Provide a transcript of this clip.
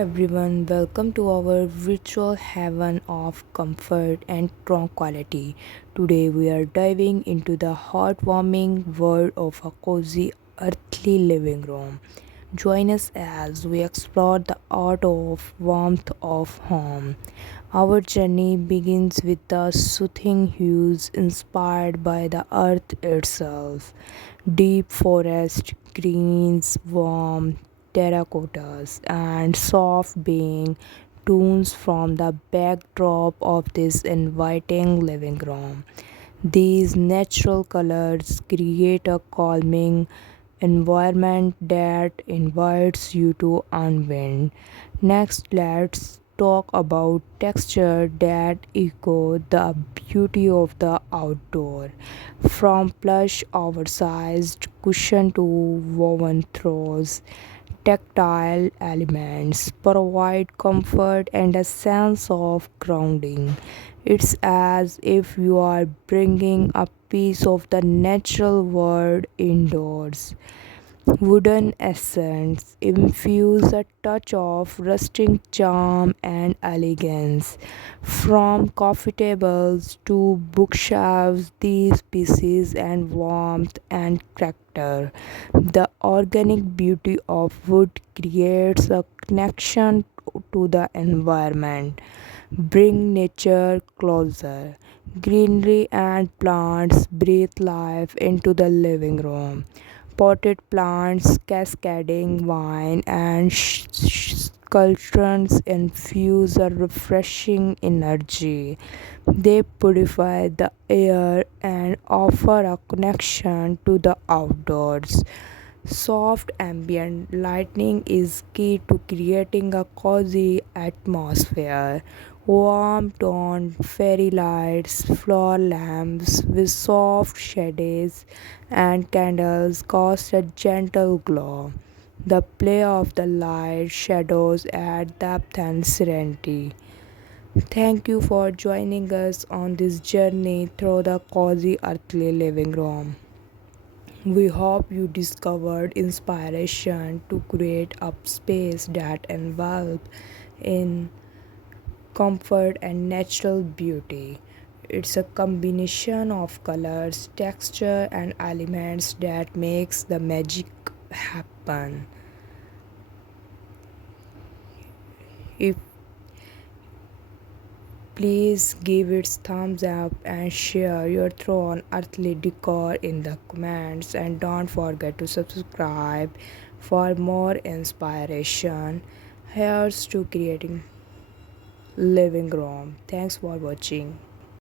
everyone, welcome to our virtual heaven of comfort and tranquility. Today we are diving into the heartwarming world of a cozy earthly living room. Join us as we explore the art of warmth of home. Our journey begins with the soothing hues inspired by the earth itself. Deep forest greens, warm terracottas, and soft being tones from the backdrop of this inviting living room. These natural colors create a calming environment that invites you to unwind. Next, let's talk about texture that echo the beauty of the outdoor. From plush oversized cushion to woven throws, tactile elements provide comfort and a sense of grounding. It's as if you are bringing a piece of the natural world indoors. Wooden accents infuse a touch of rustic charm and elegance. From coffee tables to bookshelves, these pieces and warmth and character. The organic beauty of wood creates a connection to the environment. Bring nature closer. Greenery and plants breathe life into the living room. Potted plants, cascading vine, and sculptures infuse a refreshing energy. They purify the air and offer a connection to the outdoors. Soft ambient lighting is key to creating a cozy atmosphere. Warm toned fairy lights, floor lamps with soft shades, and candles cast a gentle glow. The play of the light shadows add depth and serenity. Thank you for joining us on this journey through the cozy earthly living room. We hope you discovered inspiration to create a space that enveloped in comfort and natural beauty. It's a combination of colors, texture, and elements that makes the magic happen. If Please give it thumbs up and share your thought on earthly decor in the comments, and don't forget to subscribe for more inspiration. Here's to creating living room. Thanks for watching.